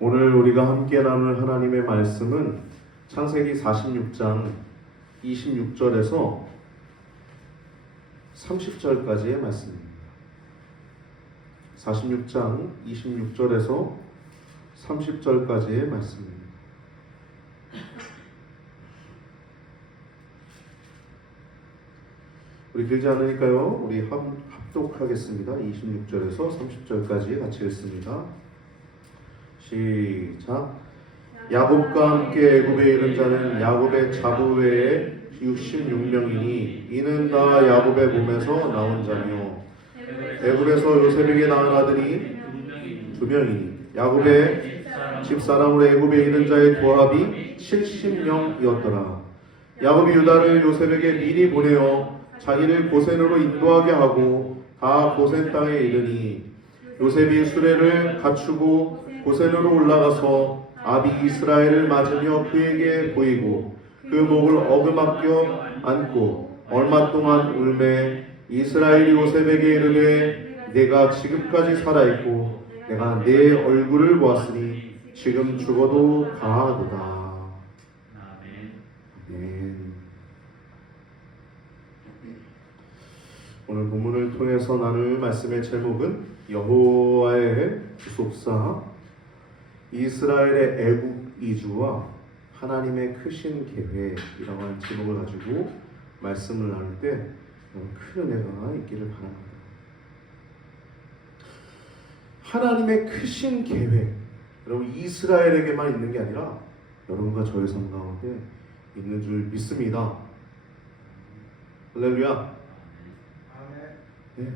오늘 우리가 함께 나눌 하나님의 말씀은 창세기 46장 26절에서 30절까지의 말씀입니다. 46장 26절에서 30절까지의 말씀입니다. 우리 길지 않으니까요, 우리 합독하겠습니다. 26절에서 30절까지 같이 읽습니다. 시작. 야곱과 함께 애굽에 이른 자는 야곱의 자부 외에 66명이니 이는 다 야곱의 몸에서 나온 자며 애굽에서 요셉에게 낳은 아들이 2명이니 야곱의 집사람으로 애굽에 이른 자의 도합이 70명이었더라. 야곱이 유다를 요셉에게 미리 보내어 자기를 고센으로 인도하게 하고 다 고센 땅에 이르니 요셉이 수레를 갖추고 고센으로 올라가서 아비 이스라엘을 맞으며 그에게 보이고 그 목을 어금아껴 안고 얼마 동안 울매 이스라엘이 요셉에게 이르되 내가 지금까지 살아있고 내가 내 얼굴을 보았으니 지금 죽어도 가하도다. 아멘. 오늘 본문을 통해서 나눌 말씀의 제목은 여호와의 구속사, 이스라엘의 애굽 이주와 하나님의 크신 계획이라고 하는 제목을 가지고 말씀을 나눌 때 큰 은혜가 있기를 바랍니다. 하나님의 크신 계획, 여러분 이스라엘에게만 있는 게 아니라 여러분과 저의 삶 가운데 있는 줄 믿습니다. 할렐루야. 네.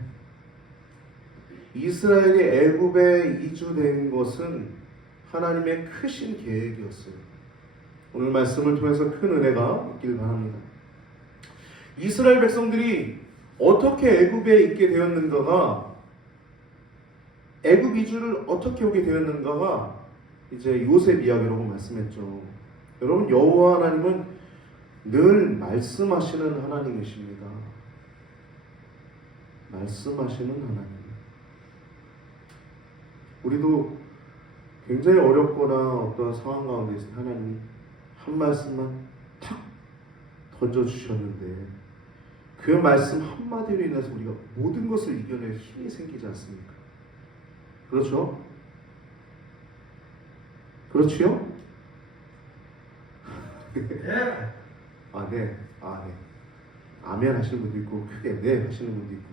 이스라엘이 애굽에 이주된 것은 하나님의 크신 계획이었어요. 오늘 말씀을 통해서 큰 은혜가 있길 바랍니다. 이스라엘 백성들이 어떻게 애굽에 있게 되었는가가, 애굽 이주를 어떻게 오게 되었는가가 이제 요셉 이야기라고 말씀했죠. 여러분 여호와 하나님은 늘 말씀하시는 하나님이십니다. 말씀하시는 하나님. 우리도 굉장히 어렵거나 어떤 상황 가운데 있을 때 하나님 한 말씀만 탁 던져주셨는데 그 말씀 한마디로 인해서 우리가 모든 것을 이겨낼 힘이 생기지 않습니까? 그렇죠? 그렇지요? 아, 네. 아, 네. 아멘 하시는 분도 있고 크게 네 하시는 분도 있고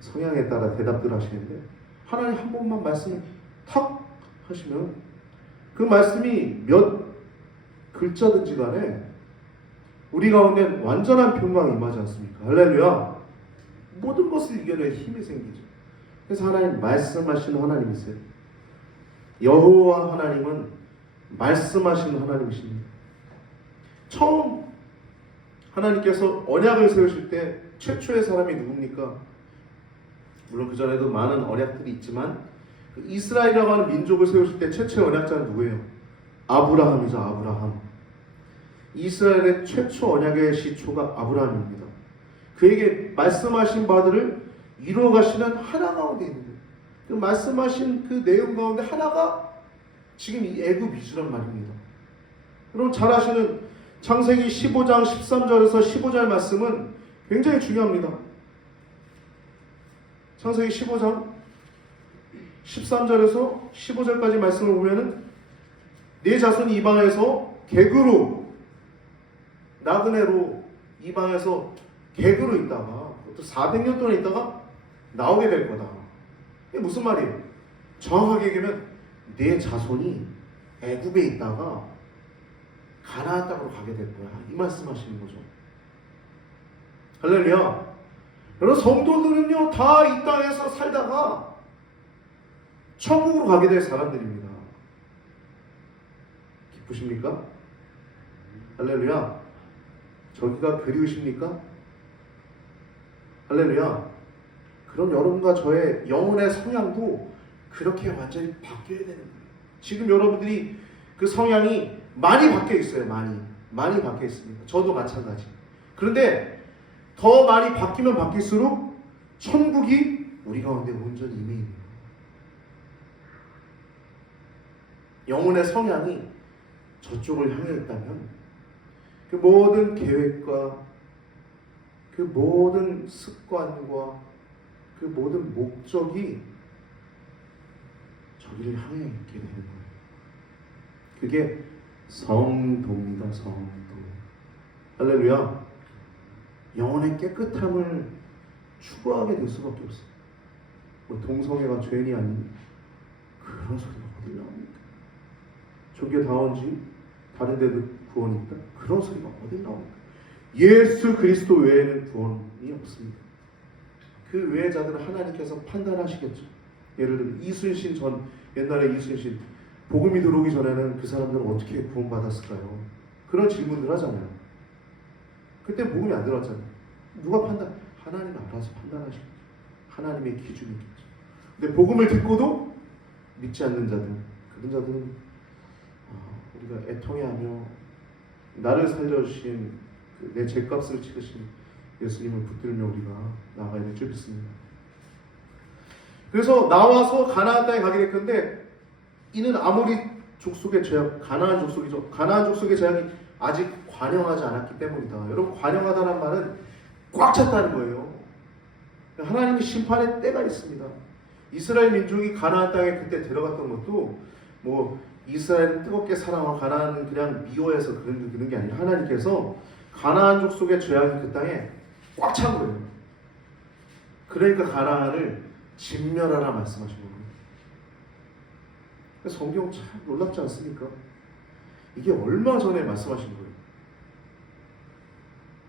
성향에 따라 대답들 하시는데 하나님 한 번만 말씀 탁 하시면 그 말씀이 몇 글자든지 간에 우리 가운데 완전한 평강이 임하지 않습니까? 할렐루야. 모든 것을 이겨낼 힘이 생기죠. 그래서 하나님 말씀하시는 하나님이세요. 여호와 하나님은 말씀하시는 하나님이십니다. 처음 하나님께서 언약을 세우실 때 최초의 사람이 누굽니까? 물론 그 전에도 많은 언약들이 있지만 이스라엘이라고 하는 민족을 세우실 때 최초의 언약자는 누구예요? 아브라함이죠. 아브라함. 이스라엘의 최초 언약의 시초가 아브라함입니다. 그에게 말씀하신 바들을 이루어 가시는 하나 가운데 있는 거예요. 그 말씀하신 그 내용 가운데 하나가 지금 이 애굽 이주란 말입니다. 여러분 잘 아시는 창세기 15장 13절에서 15절 말씀은 굉장히 중요합니다. 창세기 15장 13절에서 15절까지 말씀을 보면은 네 자손이 이방에서 객으로 나그네로 이방에서 객으로 있다가 또 400년 동안 있다가 나오게 될 거다. 이게 무슨 말이에요? 정확하게 얘기하면 네 자손이 애굽에 있다가 가나안 땅으로 가게 될 거야. 이 말씀하시는 거죠. 할렐루야. 여러분 성도들은요 다 이 땅에서 살다가 천국으로 가게 될 사람들입니다. 기쁘십니까? 할렐루야. 저기가 그리우십니까? 할렐루야. 그럼 여러분과 저의 영혼의 성향도 그렇게 완전히 바뀌어야 되는 거예요. 지금 여러분들이 그 성향이 많이 바뀌어 있어요. 많이 바뀌어 있습니다. 저도 마찬가지. 그런데 더 많이 바뀌면 바뀔수록 천국이 우리 가운데 온전히 임해 있는 거예요. 영혼의 성향이 저쪽을 향해 있다면 그 모든 계획과 그 모든 습관과 그 모든 목적이 저기를 향해 있게 되는 거예요. 그게 성도입니다. 성도. 할렐루야. 영혼의 깨끗함을 추구하게 될 수밖에 없어요. 뭐 동성애가 죄인이 아닌 그런 소리가 어디 나옵니까? 종교다운지 다른 데도 구원이 있다? 그런 소리가 어디 나옵니까? 예수 그리스도 외에는 구원이 없습니다. 그 외의 자들은 하나님께서 판단하시겠죠. 예를 들면 이순신 전 옛날에 이순신 복음이 들어오기 전에는 그 사람들은 어떻게 구원받았을까요? 그런 질문들 하잖아요. 그때 복음이 안 들어왔잖아요. 누가 판단? 하나님 알아서 판단하시겠죠. 하나님의 기준이겠죠. 근데 복음을 듣고도 믿지 않는 자들, 그런 자들은 우리가 애통해하며 나를 살려주신 내 죄값을 치르신 예수님을 붙들며 우리가 나아가야 될 줄 믿습니다. 그래서 나와서 가나안 땅에 가게 될 건데 이는 아모리 족속의 죄악, 가나안 족속이죠. 가나안 족속의 죄악이 아직 관영하지 않았기 때문이다. 여러분, 관영하다는 말은 꽉 찼다는 거예요. 하나님의 심판의 때가 있습니다. 이스라엘 민족이 가나안 땅에 그때 들어갔던 것도 뭐 이스라엘은 뜨겁게 사랑하고 가나안은 그냥 미워해서 그런 게 아니라 하나님께서 가나안 족속의 죄악이 그 땅에 꽉 찬 거예요. 그러니까 가나안을 진멸하라 말씀하신 거예요. 성경 참 놀랍지 않습니까? 이게 얼마 전에 말씀하신 거예요.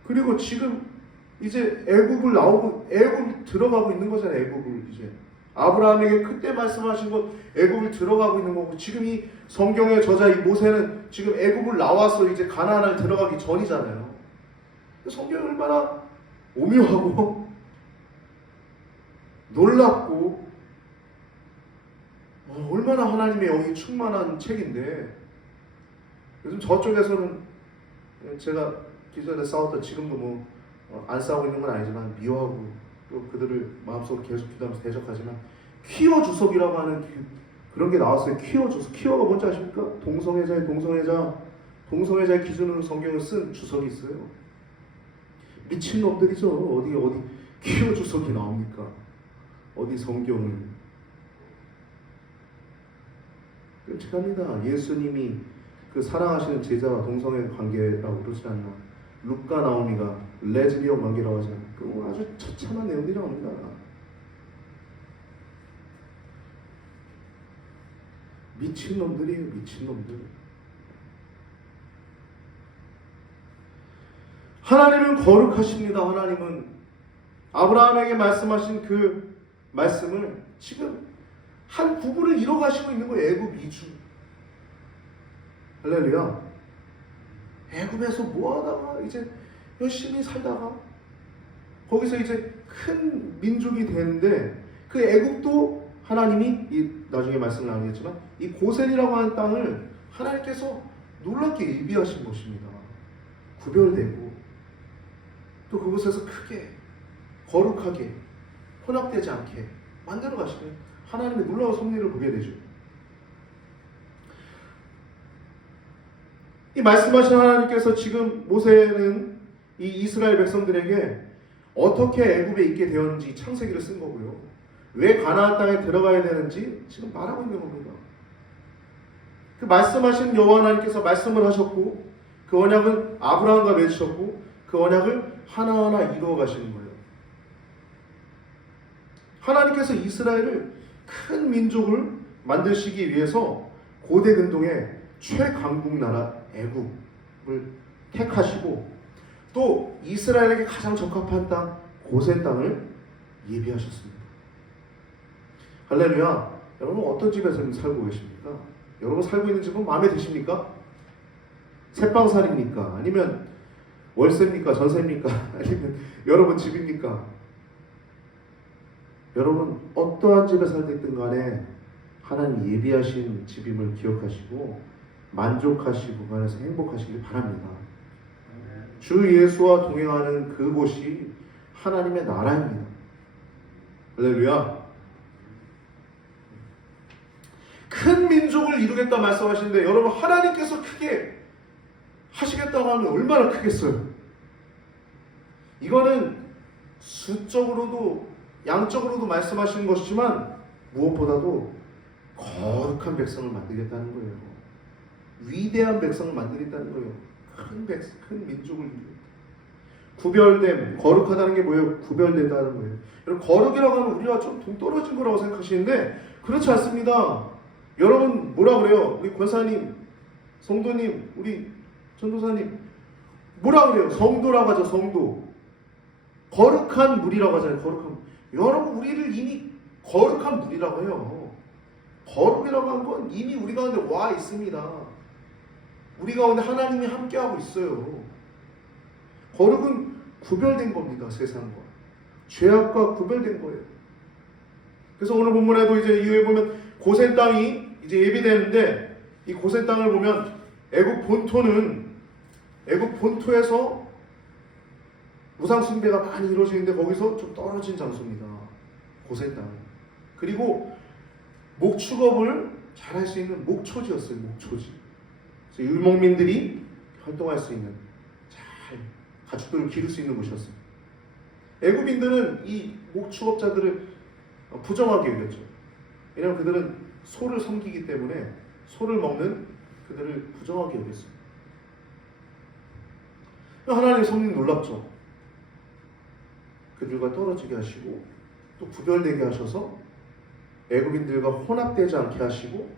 그리고 지금 이제 애굽을 들어가고 있는 거잖아요. 애굽을 이제 아브라함에게 그때 말씀하신 것 애굽을 들어가고 있는 거고, 지금 이 성경의 저자 이 모세는 지금 애굽을 나와서 이제 가나안을 들어가기 전이잖아요. 성경이 얼마나 오묘하고 놀랍고 얼마나 하나님의 영이 충만한 책인데, 요즘 저쪽에서는 제가 기존에 싸웠던, 지금도 뭐 안 싸우고 있는 건 아니지만 미워하고 또 그들을 마음속으로 계속 기도하면서 대적하지만 퀴어 주석이라고 하는 그런 게 나왔어요. 퀴어 주석. 퀴어가 뭔지 아십니까? 동성애자의 기준으로 성경을 쓴 주석이 있어요. 미친놈들이죠. 어디 퀴어 주석이 나옵니까? 어디 성경을. 끔찍합니다. 예수님이 그 사랑하시는 제자와 동성애 관계라고 그러지 않나. 루카 나오미가 레즈비언 관계라고 하잖아요. 그건 아주 처참한 내용들이 나옵니다. 미친놈들이에요. 미친놈들. 하나님은 거룩하십니다. 하나님은 아브라함에게 말씀하신 그 말씀을 지금 한 부분을 이뤄가시고 있는 거예요. 애굽 이주. 할렐루야. 애굽에서 뭐하다가 이제 열심히 살다가 거기서 이제 큰 민족이 되는데, 그 애굽도 하나님이 나중에 말씀을 나누겠지만 이 고센이라고 하는 땅을 하나님께서 놀랍게 예비하신 것입니다. 구별되고 또 그곳에서 크게 거룩하게 혼합되지 않게 만들어 가시는 하나님의 놀라운 섭리를 보게 되죠. 이 말씀하신 하나님께서 지금 모세는 이 이스라엘 백성들에게 어떻게 애굽에 있게 되었는지 창세기를 쓴 거고요. 왜 가나안 땅에 들어가야 되는지 지금 말하고 있는 겁니다. 그 말씀하신 여호와 하나님께서 말씀을 하셨고 그 언약은 아브라함과 맺으셨고 그 언약을 하나하나 이루어 가시는 거예요. 하나님께서 이스라엘을 큰 민족을 만드시기 위해서 고대 근동의 최강국 나라 애굽을 택하시고 또 이스라엘에게 가장 적합한 땅 고센 땅을 예비하셨습니다. 할렐루야. 여러분 어떤 집에서 살고 계십니까? 여러분 살고 있는 집은 마음에 드십니까? 새빵살입니까? 아니면 월세입니까? 전세입니까? 아니면 여러분 집입니까? 여러분 어떠한 집에 살든 간에 하나님 예비하신 집임을 기억하시고 만족하시고 그 안에서 행복하시길 바랍니다. 주 예수와 동행하는 그곳이 하나님의 나라입니다. 할렐루야. 큰 민족을 이루겠다 말씀하시는데 여러분 하나님께서 크게 하시겠다고 하면 얼마나 크겠어요? 이거는 수적으로도 양적으로도 말씀하시는 것이지만 무엇보다도 거룩한 백성을 만들겠다는 거예요. 위대한 백성을 만들겠다는 거예요. 큰 민족을 이루겠다. 구별됨, 거룩하다는 게 뭐예요? 구별된다는 거예요. 여러분 거룩이라고 하면 우리가 좀 동떨어진 거라고 생각하시는데 그렇지 않습니다. 여러분 뭐라 그래요? 우리 권사님, 성도님, 우리 전도사님 뭐라 그래요? 성도라고 하죠. 성도. 거룩한 물이라고 하잖아요. 거룩한 물. 여러분 우리를 이미 거룩한 물이라고 해요. 거룩이라고 한 건 이미 우리 가운데 와 있습니다. 우리 가운데 하나님이 함께하고 있어요. 거룩은 구별된 겁니다. 세상과 죄악과 구별된 거예요. 그래서 오늘 본문에도 이제 이후에 보면 고센 땅이 이제 예비되는데 이 고센 땅을 보면 애굽 본토에서 우상 숭배가 많이 이루어지는데 거기서 좀 떨어진 장소입니다. 고센 땅. 그리고 목축업을 잘할 수 있는 목초지였어요. 목초지. 그래서 유목민들이 활동할 수 있는 잘 가축들을 기를 수 있는 곳이었어요. 애굽인들은 이 목축업자들을 부정하게 여겼죠. 왜냐하면 그들은 소를 섬기기 때문에 소를 먹는 그들을 부정하게 여겼어요. 하나님의 섭리는 놀랍죠. 그들과 떨어지게 하시고 또 구별되게 하셔서 애굽인들과 혼합되지 않게 하시고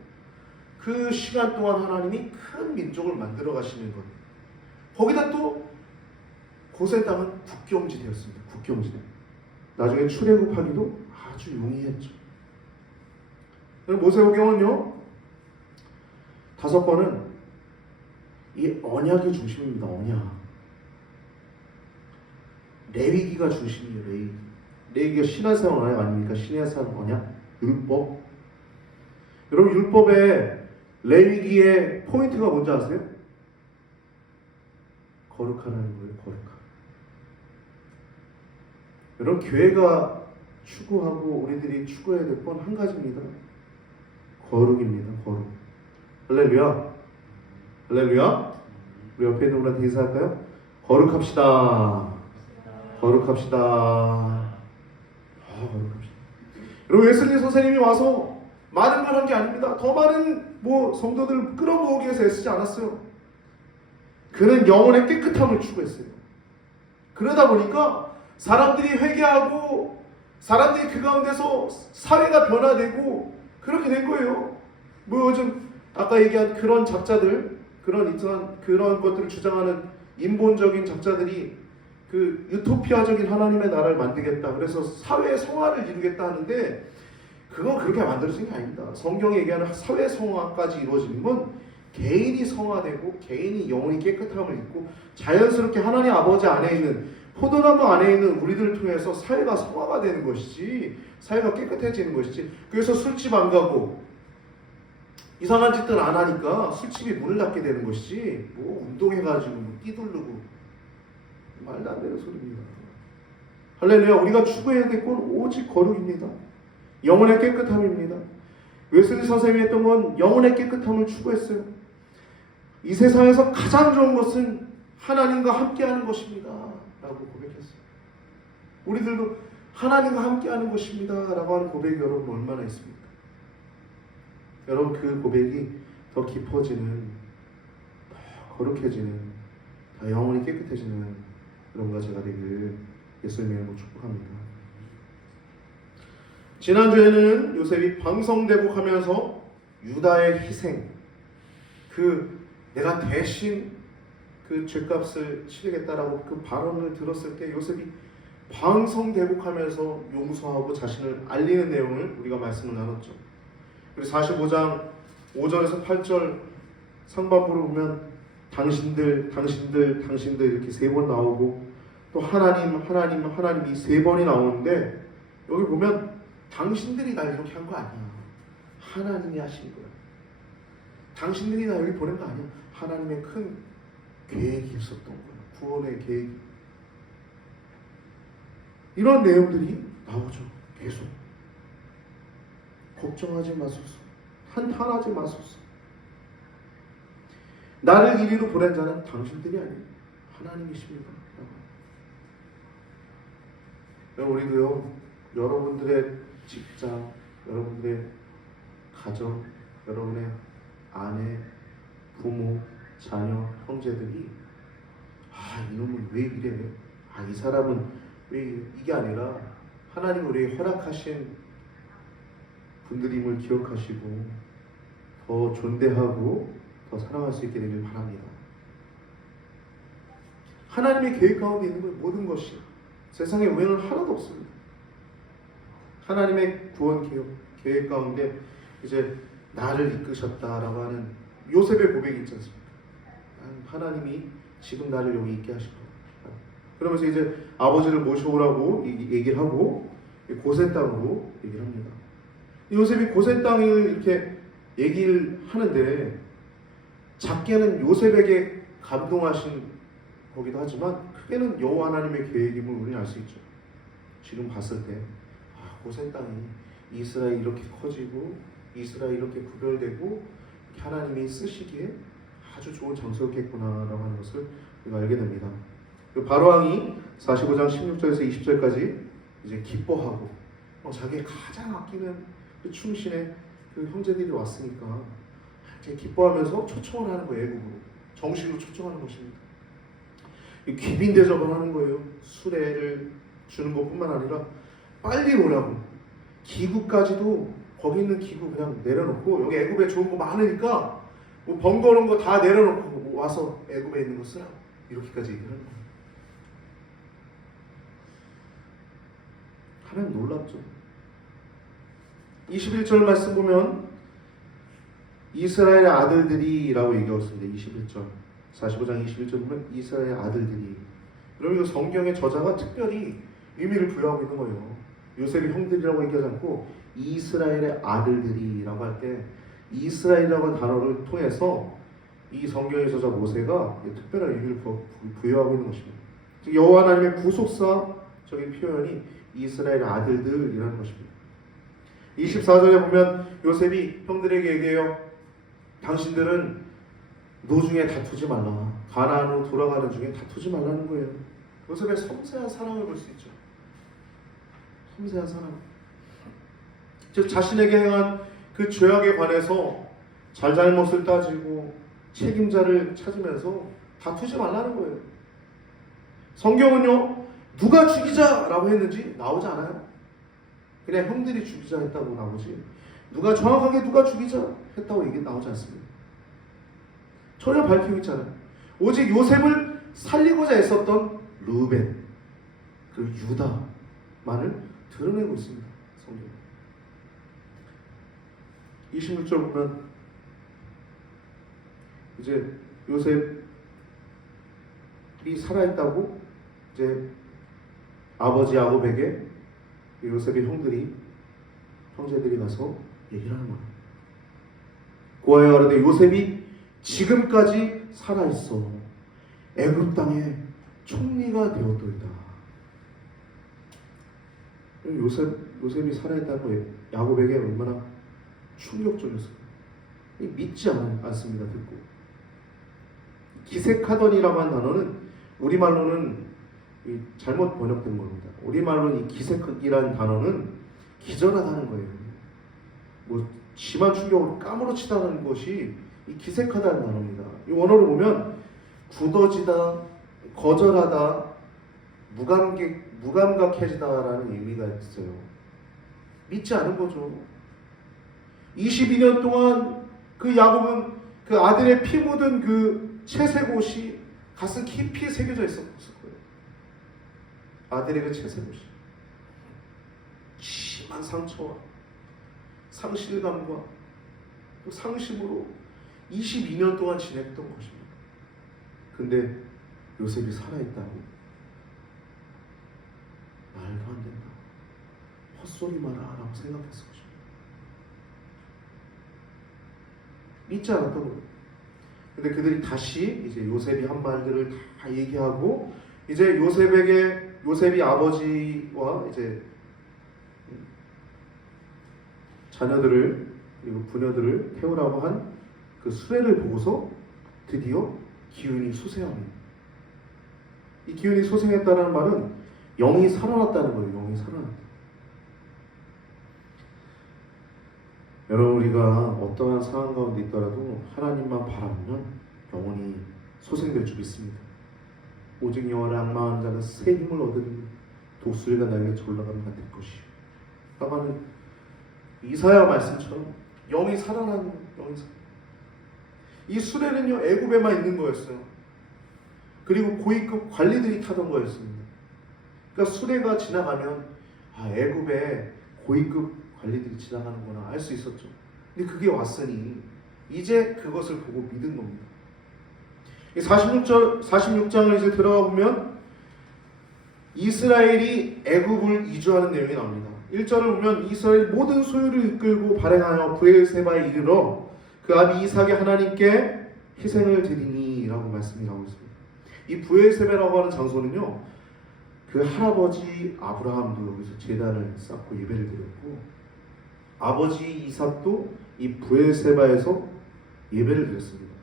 그 시간 동안 하나님이 큰 민족을 만들어 가시는 것. 거기다 또 고센 땅은 국경지대였습니다. 국경지대. 나중에 출애굽하기도 아주 용이했죠. 모세오경은요 5번은 이 언약이 중심입니다. 언약. 레위기가 중심이에요. 레위기가 신화산 언약 아닙니까? 신화산 언약, 율법. 여러분 율법의 레위기의 포인트가 뭔지 아세요? 거룩하라는 거예요. 거룩하. 여러분 교회가 추구하고 우리들이 추구해야 될 건 한 가지입니다. 거룩입니다. 거룩. 할렐루야. 할렐루야. 우리 옆에 있는 분한테 인사할까요? 거룩합시다. 거룩합시다. 거룩합시다. 여러분 웨슬리 선생님이 와서 많은 걸 한 게 아닙니다. 더 많은 성도들을 끌어모으기 위해서 애쓰지 않았어요. 그는 영혼의 깨끗함을 추구했어요. 그러다 보니까 사람들이 회개하고 사람들이 그 가운데서 사회가 변화되고 그렇게 된 거예요. 요즘 아까 얘기한 그런 작자들, 그런 것들을 주장하는 인본적인 작자들이 그 유토피아적인 하나님의 나라를 만들겠다. 그래서 사회 성화를 이루겠다 하는데 그건 그렇게 만들어진 게 아닙니다. 성경이 얘기하는 사회 성화까지 이루어지는 건 개인이 성화되고 개인이 영혼이 깨끗함을 입고 자연스럽게 하나님 아버지 안에 있는 포도나무 안에 있는 우리들을 통해서 사회가 성화가 되는 것이지 사회가 깨끗해지는 것이지. 그래서 술집 안 가고 이상한 짓들 안 하니까 술집이 문을 닫게 되는 것이지 운동해가지고 뛰두르고 말도 안 되는 소리입니다. 할렐루야. 우리가 추구해야 될 건 오직 거룩입니다. 영혼의 깨끗함입니다. 웨슬리 선생님이 했던 건 영혼의 깨끗함을 추구했어요. 이 세상에서 가장 좋은 것은 하나님과 함께하는 것입니다 라고 고백했어요. 우리들도 하나님과 함께하는 것입니다 라고 하는 고백이 여러분 얼마나 있습니까? 여러분 그 고백이 더 깊어지는, 더 거룩해지는, 더 영혼이 깨끗해지는 여러분과 제가 되길 예수님의 이름으로 축복합니다. 지난주에는 요셉이 방성대복하면서 유다의 희생, 내가 대신 그 죄값을 치르겠다라고 그 발언을 들었을 때 요셉이 방성대복하면서 용서하고 자신을 알리는 내용을 우리가 말씀을 나눴죠. 그리고 45장 5절에서 8절 상반부를 보면 당신들 이렇게 3번 나오고 또 하나님이 3번이 나오는데 여기 보면 당신들이 날 이렇게 한 거 아니야. 하나님이 하신 거야. 당신들이 나 여기 보낸 거 아니야. 하나님의 큰 계획이 있었던 거야. 구원의 계획. 이런 내용들이 나오죠. 계속. 걱정하지 마소서. 한탄하지 마소서. 나를 이리로 보낸 자는 당신들이 아니에요, 하나님이십니다. 우리도요, 여러분들의 직장, 여러분들의 가정, 여러분의 아내, 부모, 자녀, 형제들이 이놈은 왜 이래? 이 사람은 왜 이래? 이게 아니라 하나님 우리에게 허락하신 분들임을 기억하시고 더 존대하고 더 사랑할 수 있게 되길 바랍니다. 하나님의 계획 가운데 있는 것 모든 것이 세상에 우연은 하나도 없습니다. 하나님의 구원 계획 가운데 이제 나를 이끄셨다라고 하는 요셉의 고백이 있지 않습니까? 하나님이 지금 나를 여기 있게 하실 거야. 그러면서 이제 아버지를 모셔오라고 얘기를 하고 고센 땅으로 얘기를 합니다. 요셉이 고센 땅을 이렇게 얘기를 하는데 작게는 요셉에게 감동하신 거기도 하지만 크게는 여호와 하나님의 계획임을 우리는 알 수 있죠. 지금 봤을 때 고센 땅이 이스라엘이 이렇게 커지고 이스라엘이 이렇게 구별되고 하나님이 쓰시기에 아주 좋은 장소였겠구나라고 하는 것을 우리가 알게 됩니다. 바로왕이 45장 16절에서 20절까지 이제 기뻐하고 자기의 가장 아끼는 그 충신의 그 형제들이 왔으니까 이제 기뻐하면서 초청을 하는 거예요. 애국으로 정식으로 초청하는 것입니다. 귀빈 대접을 하는 거예요. 수레를 주는 것뿐만 아니라 빨리 오라고 기구까지도 거기 있는 기구 그냥 내려놓고 여기 애굽에 좋은 거 많으니까 뭐 번거로운 거 다 내려놓고 와서 애굽에 있는 거 쓰라고 이렇게까지 얘기를 하는 거예요. 하나님 놀랍죠. 21절 말씀 보면 이스라엘의 아들들이라고 얘기하고 있습니다. 21절 45장 21절 보면 이스라엘의 아들들이. 그러면 성경의 저자가 특별히 의미를 부여하고 있는 거예요. 요셉의 형들이라고 얘기하지 않고 이스라엘의 아들들이라고 할 때 이스라엘이라고 하는 단어를 통해서 이 성경의 저자 모세가 특별한 의미를 부여하고 있는 것입니다. 즉 여호와 하나님의 구속사적인 표현이 이스라엘의 아들들이라는 것입니다. 24절에 보면 요셉이 형들에게 얘기해요. 당신들은 노중에 다투지 말라. 가나안으로 돌아가는 중에 다투지 말라는 거예요. 요셉의 섬세한 사랑을 볼 수 있죠. 섬세한 사랑. 즉 자신에게 행한 그 죄악에 관해서 잘잘못을 따지고 책임자를 찾으면서 다투지 말라는 거예요. 성경은요, 누가 죽이자라고 했는지 나오지 않아요. 그냥 형들이 죽이자 했다고 나오지 누가 정확하게 누가 죽이자 했다고 얘기 나오지 않습니다. 전혀 밝히고 있잖아요. 오직 요셉을 살리고자 애썼던 르우벤 그리고 유다만을 드러내고 있습니다. 성경 26절 보면 이제 요셉이 살아있다고 이제 아버지 야곱에게 요셉의 형제들이 가서 얘기를 하는 거예요. 고아여 가로되 요셉이 지금까지 살아있어 애굽 땅의 총리가 되었도이다. 요셉이 살아있다는 거 야곱에게 얼마나 충격적이었어요. 믿지 않습니다. 듣고 기색하더니라고 한 단어는 우리말로는 잘못 번역된 겁니다. 우리말로는 이 기색이라는 단어는 기절하다는 거예요. 뭐 심한 충격을 까무러치다는 것이 이 기색하다는 단어입니다. 이 원어로 보면 굳어지다, 거절하다, 무감각해지다라는 의미가 있어요. 믿지 않은 거죠. 22년 동안 그 야곱은 그 아들의 피 묻은 그 채색옷이 가슴 깊이 새겨져 있었을 거예요. 아들의 그 채색옷이 심한 상처와 상실감과 그 상심으로 22년 동안 지냈던 것입니다. 근데 요셉이 살아있다고? 말도 안 된다. 헛소리 마라 라고 생각했을 것입니다. 믿지 않았던 거예요. 근데 그들이 다시 이제 요셉이 한 말들을 다 얘기하고 이제 요셉이 아버지와 이제 자녀들을 그리고 부녀들을 태우라고 한 그 수레를 보고서 드디어 기운이 소생합니다. 이 기운이 소생했다는 말은 영이 살아났다는 거예요. 영이 살아났다. 여러분, 우리가 어떠한 상황 가운데 있더라도 하나님만 바라보면 영혼이 소생될 줄 믿습니다. 오직 여호와를 앙망하는 자는 새 힘을 얻으니 독수리가 날개 올라가는 같을 것이요. 라고 하는 이사야 말씀처럼 영이 살아나는, 영이 살아나는. 이 수레는요, 애굽에만 있는 거였어요. 그리고 고위급 관리들이 타던 거였습니다. 그러니까 수레가 지나가면 애굽에 고위급 관리들이 지나가는구나 알 수 있었죠. 근데 그게 왔으니 이제 그것을 보고 믿은 겁니다. 46장을 이제 들어가 보면 이스라엘이 애굽을 이주하는 내용이 나옵니다. 1절을 보면 이스라엘 모든 소유를 이끌고 발행하여 브엘세바에 이르러 그 아비 이삭의 하나님께 희생을 드리니 라고 말씀이 나오고 있습니다. 이 브엘세바라고 하는 장소는요, 그 할아버지 아브라함도 여기서 제단을 쌓고 예배를 드렸고 아버지 이삭도 이 브엘세바에서 예배를 드렸습니다.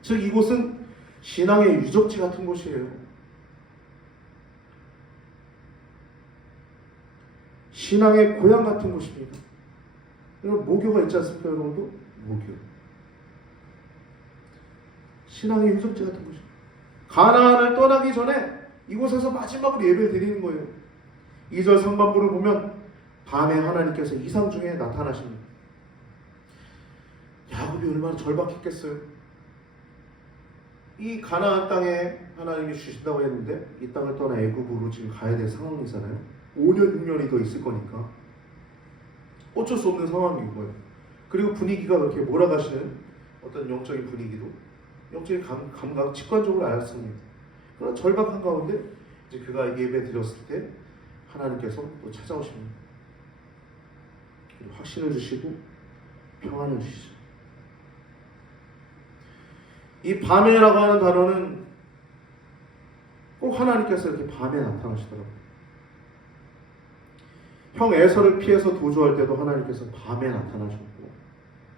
즉 이곳은 신앙의 유적지 같은 곳이에요. 신앙의 고향 같은 곳입니다. 여러분, 모교가 있지 않습니까? 여러분도 모교. 신앙의 유적지 같은 곳입니다. 가나안을 떠나기 전에 이곳에서 마지막으로 예배를 드리는 거예요. 2절 상반부를 보면 밤에 하나님께서 이상 중에 나타나십니다. 야곱이 얼마나 절박했겠어요. 이 가나안 땅에 하나님이 주신다고 했는데 이 땅을 떠나 애굽으로 지금 가야 될 상황이잖아요. 5년 6년이 더 있을 거니까 어쩔 수 없는 상황인 거예요. 그리고 분위기가 그렇게 몰아가시는 어떤 영적인 분위기도 영적인 감각 직관적으로 알았습니다. 그러나 절박한 가운데 이제 그가 예배 드렸을 때 하나님께서 또 찾아오십니다. 그리고 확신을 주시고 평안을 주시죠. 이 밤에라고 하는 단어는 꼭 하나님께서 이렇게 밤에 나타나시더라고요. 형 에서를 피해서 도주할 때도 하나님께서 밤에 나타나셨고,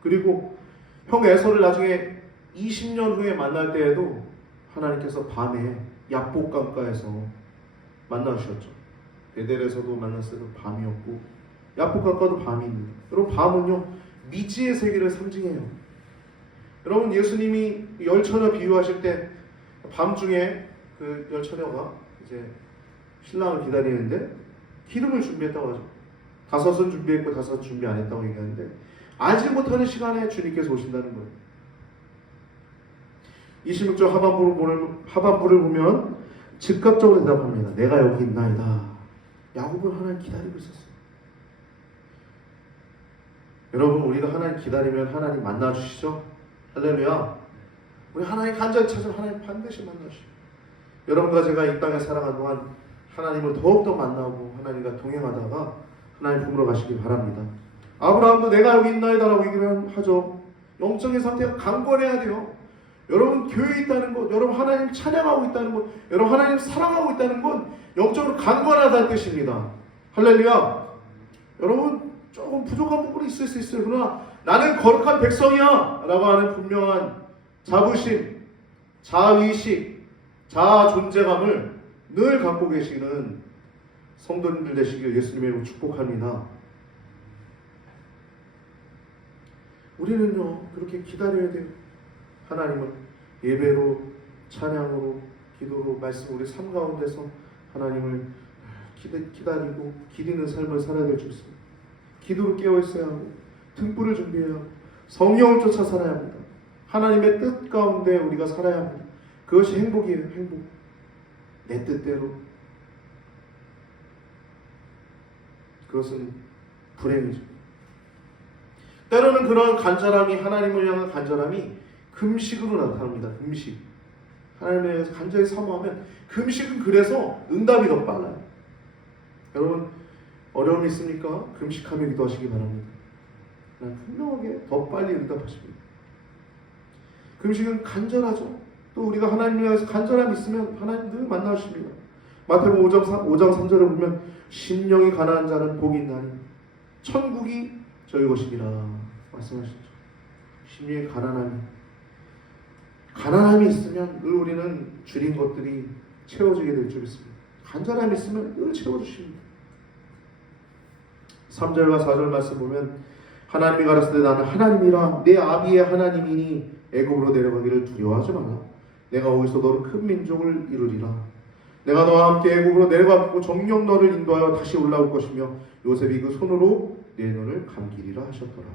그리고 형 에서를 나중에 20년 후에 만날 때에도 하나님께서 밤에 야복 강가에서 만나주셨죠. 베델에서도 만났을 때도 밤이었고 야복 강가도 밤입니다. 여러분, 밤은요 미지의 세계를 상징해요. 여러분, 예수님이 열처녀 비유하실 때 밤중에 그 열처녀가 이제 신랑을 기다리는데 기름을 준비했다고 하죠. 5은 준비했고 5은 준비 안 했다고 얘기하는데 알지 못하는 시간에 주님께서 오신다는 거예요. 26절 하반부를 보면 즉각적으로 대답합니다. 내가 여기 있나이다. 야곱은 하나님 기다리고 있었어요. 여러분, 우리가 하나님 기다리면 하나님 만나주시죠? 할렐루야. 우리 하나님 간절히 찾으면 하나님 반드시 만나주시죠. 여러분과 제가 이 땅에 살아가는 동안 하나님을 더욱더 만나고 하나님과 동행하다가 하나님 품으로 가시기 바랍니다. 아브라함도 내가 여기 있나이다 라고 얘기를 하죠. 영적인 상태가 강건해야 돼요. 여러분, 교회에 있다는 것, 여러분 하나님 찬양하고 있다는 것, 여러분 하나님 사랑하고 있다는 건 영적으로 강건하다는 뜻입니다. 할렐루야. 여러분, 조금 부족한 부분이 있을 수 있어요. 그러나 나는 거룩한 백성이야 라고 하는 분명한 자부심, 자의식, 자아 존재감을 늘 갖고 계시는 성도님들 되시길 예수님의 이름으로 축복합니다. 우리는요 그렇게 기다려야 돼요. 하나님을 예배로, 찬양으로, 기도로, 말씀, 우리 삶 가운데서 하나님을 기다리고 기리는 삶을 살아야 될 줄 믿습니다. 기도로 깨어 있어야 하고 등불을 준비해야 하고 성령을 쫓아 살아야 합니다. 하나님의 뜻 가운데 우리가 살아야 합니다. 그것이 행복이에요. 행복. 내 뜻대로. 그것은 불행이죠. 때로는 그런 간절함이, 하나님을 향한 간절함이 금식으로 나타납니다. 금식. 하나님에 대해서 간절히 사모하면 금식은 그래서 응답이 더 빨라요. 여러분, 어려움이 있습니까? 금식하며 기도하시기 바랍니다. 분명하게 더 빨리 응답하십니다. 금식은 간절하죠. 또 우리가 하나님에 대해서 간절함이 있으면 하나님 늘 만나십니다. 마태복음 5장 3절을 보면 심령이 가난한 자는 복이 있나니 천국이 저희 것이니라 말씀하셨죠. 심령의 가난함이 있으면 늘 우리는 줄인 것들이 채워지게 될 줄 믿습니다. 간절함이 있으면 늘 채워주십니다. 3절과 4절 말씀 보면 하나님이 가라사대 나는 하나님이라 내 아비의 하나님이니 애굽으로 내려가기를 두려워하지 말라. 내가 거기서 너로 큰 민족을 이루리라. 내가 너와 함께 애굽으로 내려가고 정녕 너를 인도하여 다시 올라올 것이며 요셉이 그 손으로 내 눈을 감기리라 하셨더라.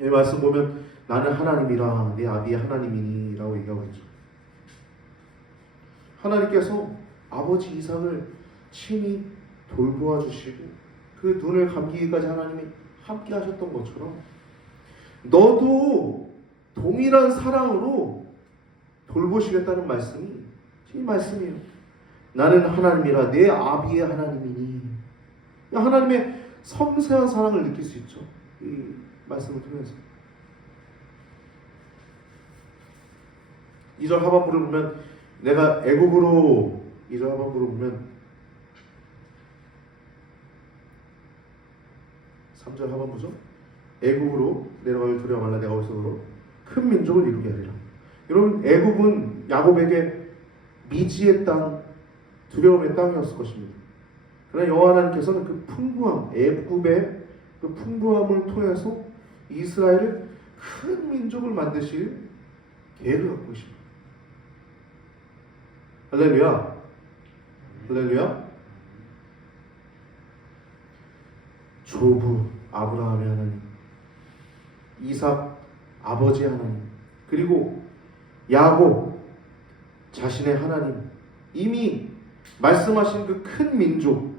이 말씀 보면 나는 하나님이라 내 아비의 하나님이니 라고 얘기하고 있죠. 하나님께서 아버지 이삭을 친히 돌보아 주시고 그 눈을 감기기까지 하나님이 함께 하셨던 것처럼 너도 동일한 사랑으로 돌보시겠다는 말씀이 이 말씀이에요. 나는 하나님이라 내 아비의 하나님이니. 하나님의 섬세한 사랑을 느낄 수 있죠. 이 말씀을 통해서. 2절 하반부를 보면 내가 애굽으로 2절 하반부를 보면 3절 하반부죠. 애굽으로 내려가길 두려워 말라. 내가 거기서 큰 민족을 이루게 하리라. 여러분 애굽은 야곱에게 미지의 땅, 두려움의 땅이었을 것입니다. 그러나 여호와 하나님께서는 그 풍부함, 애굽의 그 풍부함을 통해서 이스라엘을 큰 민족을 만드실 계획을 갖고 계십니다. 할렐루야, 할렐루야. 조부 아브라함의 하나님, 이삭 아버지의 하나님, 그리고 야곱 자신의 하나님, 이미 말씀하신 그 큰 민족을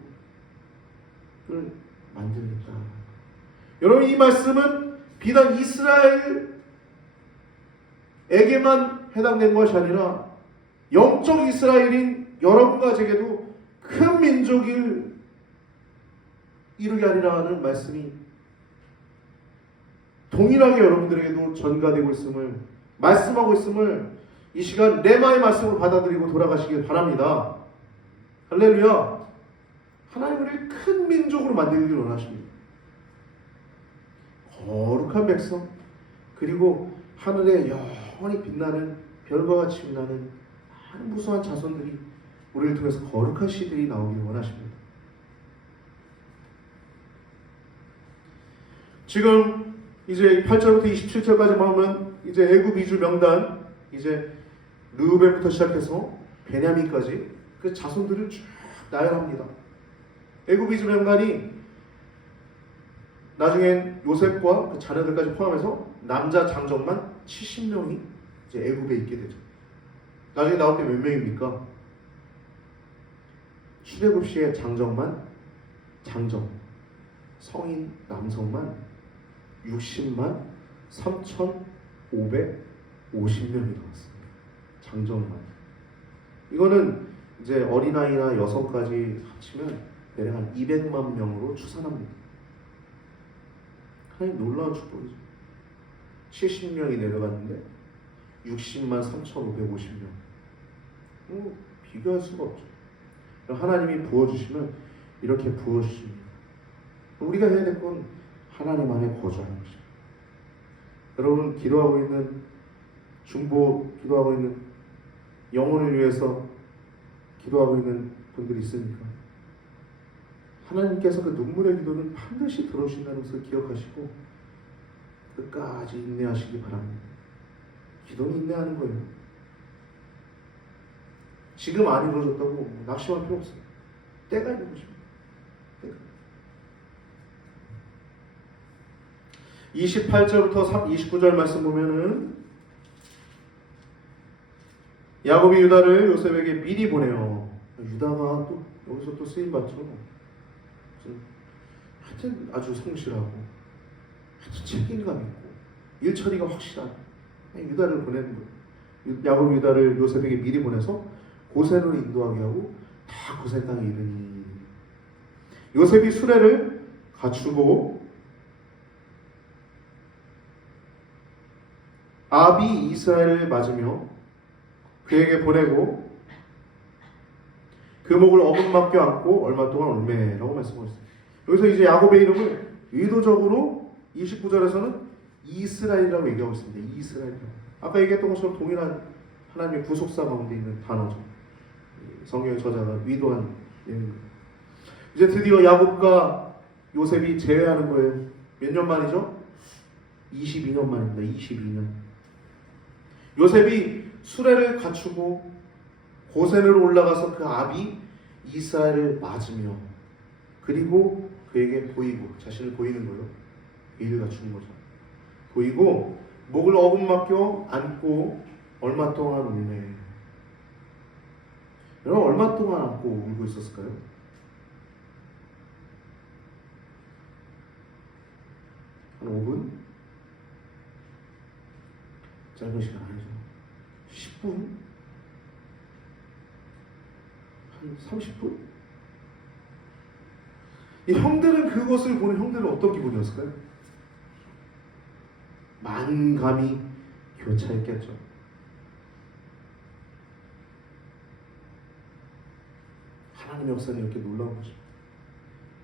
만들겠다. 여러분 이 말씀은 비단 이스라엘에게만 해당된 것이 아니라 영적 이스라엘인 여러분과 제게도 큰 민족을 이루게 하리라는 말씀이 동일하게 여러분들에게도 전가되고 있음을 말씀하고 있음을 이 시간 레마의 말씀을 받아들이고 돌아가시길 바랍니다. 할렐루야. 하나님을 큰 민족으로 만들기를 원하십니다. 거룩한 백성, 그리고 하늘에 영원히 빛나는 별과 같이 빛나는 많은 무수한 자손들이 우리를 통해서 거룩한 씨들이 나오기를 원하십니다. 지금 이제 8절부터 27절까지 보면 이제 애굽 이주 명단, 이제 르우벤부터 시작해서 베냐민까지 그 자손들을 쭉 나열합니다. 애굽 이주 명단이 나중엔 요셉과 그 자녀들까지 포함해서 남자 장정만 70명이 이제 애굽에 있게 되죠. 나중에 나올 때 몇 명입니까? 출애굽 시에 장정, 성인 남성만 60만 3,550명이 나왔습니다. 장정만. 이거는 이제 어린아이나 여성까지 합치면 대략 한 200만 명으로 추산합니다. 하나님 놀라운 축복이죠. 70명이 내려갔는데 60만 3,550명. 비교할 수가 없죠. 하나님이 부어주시면 이렇게 부어주십니다. 우리가 해야 될 건 하나님 안에 거주하는 것입니다. 여러분 기도하고 있는 기도하고 있는 영혼을 위해서 기도하고 있는 분들이 있습니까? 하나님께서 그 눈물의 기도는 반드시 들어주신다는 것을 기억하시고 끝까지 인내하시기 바랍니다. 기도는 인내하는 거예요. 지금 안 이루어졌다고 낙심할 필요 없어요. 때가 있는 것입니다. 28절부터 29절 말씀 보면은 야곱이 유다를 요셉에게 미리 보내요. 유다가 또 여기서 또 쓰임 받죠. 하여튼 아주 성실하고 하여튼 책임감 있고 일처리가 확실한 유다를 보내는 거예요. 야곱 유다를 요셉에게 미리 보내서 고센으로 인도하게 하고 다 고센 땅에 이르니 요셉이 수레를 갖추고 아비 이스라엘을 맞으며 그에게 보내고 그 목을 어긋 맡겨 안고 얼마 동안 울매라고 말씀하셨어요. 여기서 이제 야곱의 이름을 의도적으로 29절에서는 이스라엘이라고 얘기하고 있습니다. 이스라엘. 아까 얘기했던 것처럼 동일한 하나님의 구속사 가운데 있는 단어죠. 성경의 저자가 의도한 내용입니다. 이제 드디어 야곱과 요셉이 재회하는 거예요. 몇 년 만이죠? 22년 만입니다. 22년. 요셉이 수레를 갖추고 고센으로 올라가서 그 아비 이스라엘을 맞으며 그리고 그에게 보이고 자신을 보이는 거예요. 의를 갖추는 거죠. 보이고 목을 어긋맞겨 안고 얼마 동안 울네. 여러분 얼마 동안 안고 울고 있었을까요? 한 5분? 짧은 시간 아니죠. 10분? 한 30분? 이 형들은 그것을 보는 형들은 어떤 기분이었을까요? 만감이 교차했겠죠. 하나님의 역사는 이렇게 놀라운 것입니다.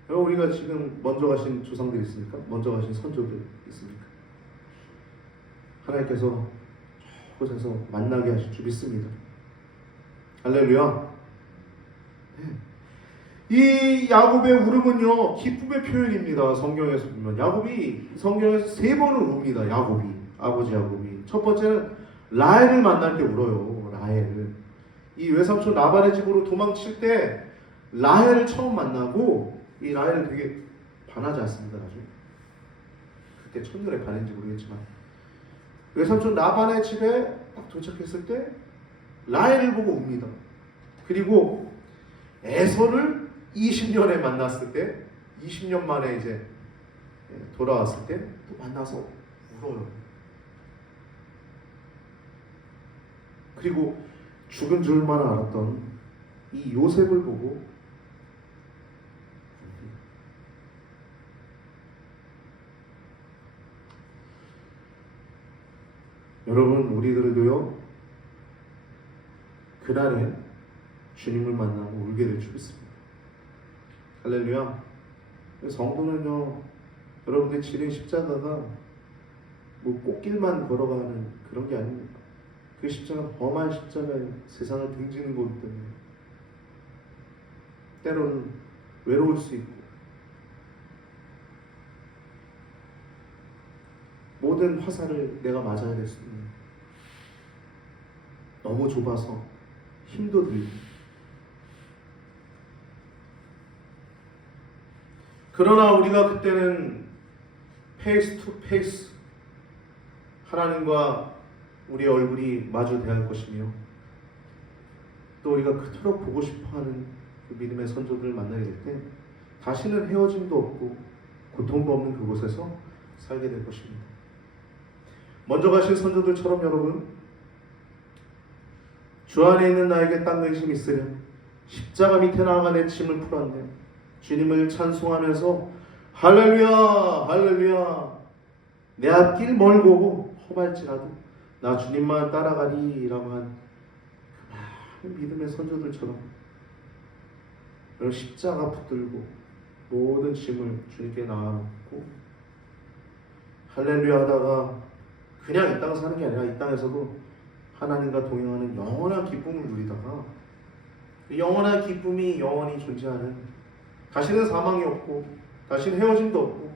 여러분 우리가 지금 먼저 가신 조상들이 있습니까? 먼저 가신 선조들 있습니까? 하나님께서 저곳에서 만나게 하실 줄 믿습니다. 할렐루야. 이 야곱의 울음은요 기쁨의 표현입니다. 성경에서 보면 야곱이 성경에서 3번을 웁니다. 야곱이 아버지 야곱이 첫 번째는 라헬을 만날 때 울어요. 라헬을 이 외삼촌 라반의 집으로 도망칠 때 라헬을 처음 만나고 이 라헬을 되게 반하지 않습니다. 나중에 그때 첫눈에 반했는지 모르겠지만 외삼촌 라반의 집에 딱 도착했을 때 라헬을 보고 웁니다. 그리고 에서를 20년에 만났을 때 20년 만에 이제 돌아왔을 때 또 만나서 울어요. 그리고 죽은 줄만 알았던 이 요셉을 보고 여러분 우리들도요 그날에 주님을 만나고 울게 될 줄 믿습니다. 할렐루야. 성도는요 여러분들 지는 십자가가 뭐 꽃길만 걸어가는 그런 게 아닙니다. 그 십자가는 험한 십자가에 세상을 등지는 거기 때문에 때로는 외로울 수 있고 모든 화살을 내가 맞아야 될 수 있는 너무 좁아서 힘도 들고 그러나 우리가 그때는 페이스 투 페이스 하나님과 우리의 얼굴이 마주 대할 것이며 또 우리가 그토록 보고 싶어하는 그 믿음의 선조들을 만나게 될 때 다시는 헤어짐도 없고 고통도 없는 그곳에서 살게 될 것입니다. 먼저 가신 선조들처럼 여러분 주 안에 있는 나에게 딴 근심이 있으려 십자가 밑에 나아가 내 짐을 풀었네. 주님을 찬송하면서 할렐루야 할렐루야 내 앞길 멀고 험할지라도 나 주님만 따라가리 라고 한 그 많은 믿음의 선조들처럼 십자가 붙들고 모든 짐을 주님께 나아놓고 할렐루야 하다가 그냥 이 땅 사는 게 아니라 이 땅에서도 하나님과 동행하는 영원한 기쁨을 누리다가 그 영원한 기쁨이 영원히 존재하는 다시는 사망이 없고 다시는 헤어짐도 없고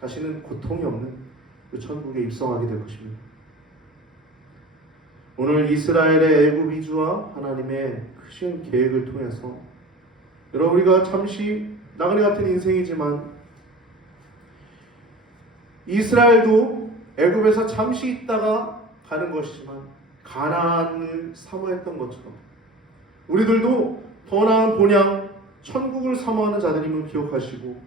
다시는 고통이 없는 그 천국에 입성하게 될 것입니다. 오늘 이스라엘의 애굽 이주와 하나님의 크신 계획을 통해서 여러분 우리가 잠시 나그네 같은 인생이지만 이스라엘도 애굽에서 잠시 있다가 가는 것이지만 가나안을 사모했던 것처럼 우리들도 더 나은 본향 천국을 사모하는 자들임을 기억하시고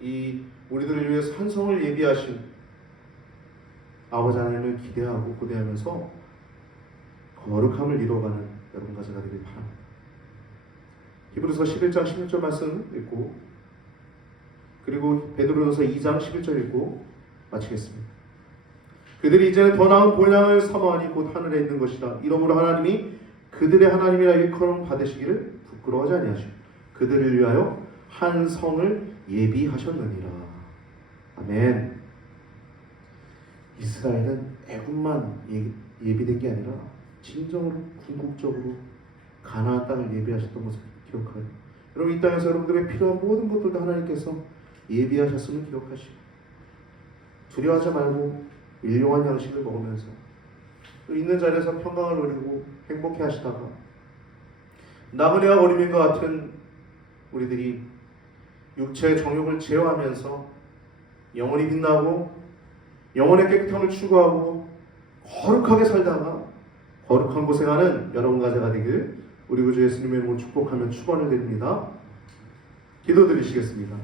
이 우리들을 위해서 한 성을 예비하신 아버지 하나님을 기대하고 고대하면서 거룩함을 이루어가는 여러분과 제가 되길 바랍니다. 히브리서 11장 16절 말씀 읽고 그리고 베드로전서 2장 11절 읽고 마치겠습니다. 그들이 이제는 더 나은 본향을 사모하니 곧 하늘에 있는 것이다. 이러므로 하나님이 그들의 하나님이라 일컬음 받으시기를 부끄러워하지 아니하시고 그들을 위하여 한 성을 예비하셨느니라. 아멘. 이스라엘은 애굽만 예비된 게 아니라 진정으로 궁극적으로 가나안 땅을 예비하셨던 것을 기억하여 여러분, 이 땅에서 여러분들의 필요한 모든 것들도 하나님께서 예비하셨음을 기억하시고 두려워하지 말고 일용한 양식을 먹으면서 또 있는 자리에서 평강을 누리고 행복해 하시다가 나그네와 어린이와 같은 우리들이 육체의 정욕을 제어하면서 영혼이 빛나고 영혼의 깨끗함을 추구하고 거룩하게 살다가 거룩한 곳에 가는 여러분과 제가 되길 우리 구주 예수님의 이름으로 축복하며 축원을 드립니다. 기도드리시겠습니다.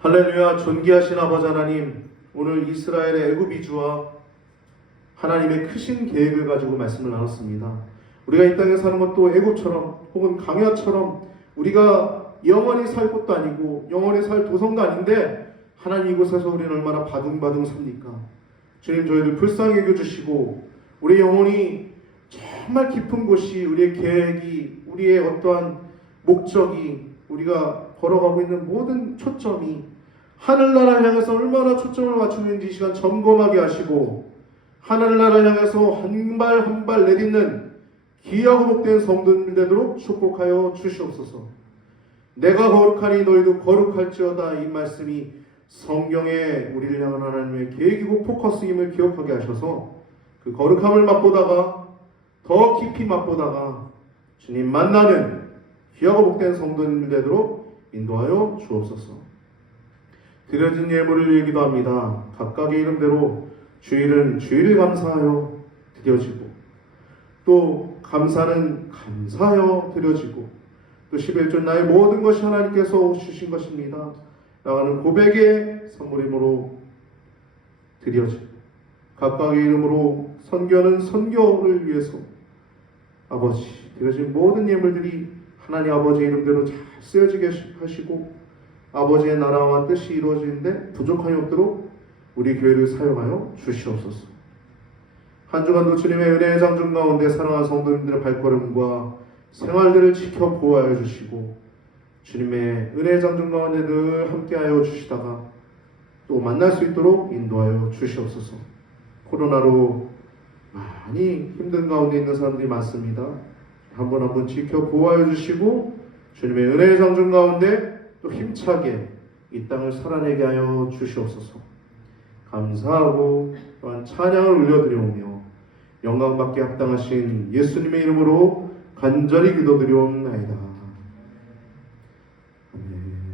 할렐루야. 존귀하신 아버지 하나님, 오늘 이스라엘의 애굽 이주와 하나님의 크신 계획을 가지고 말씀을 나눴습니다. 우리가 이 땅에 사는 것도 애굽처럼 혹은 강야처럼 우리가 영원히 살 곳도 아니고 영원히 살 도성도 아닌데 하나님 이곳에서 우리는 얼마나 바둥바둥 삽니까? 주님, 저희를 불쌍히 여겨주시고 우리 영혼이 정말 깊은 곳이 우리의 계획이 우리의 어떠한 목적이 우리가 걸어가고 있는 모든 초점이 하늘나라를 향해서 얼마나 초점을 맞추고 있는지 이 시간 점검하게 하시고 하늘나라를 향해서 한 발 한 발 내딛는 귀하고 복된 성도들 되도록 축복하여 주시옵소서. 내가 거룩하니 너희도 거룩할지어다, 이 말씀이 성경에 우리를 향한 하나님의 계획이고 포커스임을 기억하게 하셔서 그 거룩함을 맛보다가 더 깊이 맛보다가 주님 만나는 귀하고 복된 성도님들 되도록 인도하여 주옵소서. 드려진 예물을 위해 기도합니다. 각각의 이름대로 주일은 주일을 감사하여 드려지고 또 감사는 감사하여 드려지고 또 11조 나의 모든 것이 하나님께서 주신 것입니다 라는 고백의 선물임으로 드려지고 각각의 이름으로 선교는 선교를 위해서 아버지 드려진 모든 예물들이 하나님 아버지의 이름대로 잘 쓰여지게 하시고 아버지의 나라와 뜻이 이루어지는데 부족함이 없도록 우리 교회를 사용하여 주시옵소서. 한 주간도 주님의 은혜의 장중 가운데 사랑하는 성도님들의 발걸음과 생활들을 지켜 보호하여 주시고 주님의 은혜의 장중 가운데 늘 함께하여 주시다가 또 만날 수 있도록 인도하여 주시옵소서. 코로나로 많이 힘든 가운데 있는 사람들이 많습니다. 한 번 한 번 지켜 보호하여 주시고 주님의 은혜의 장중 가운데 또 힘차게 이 땅을 살아내게 하여 주시옵소서. 감사하고 또한 찬양을 올려드려오며 영광받게 합당하신 예수님의 이름으로 간절히 기도드리옵나이다.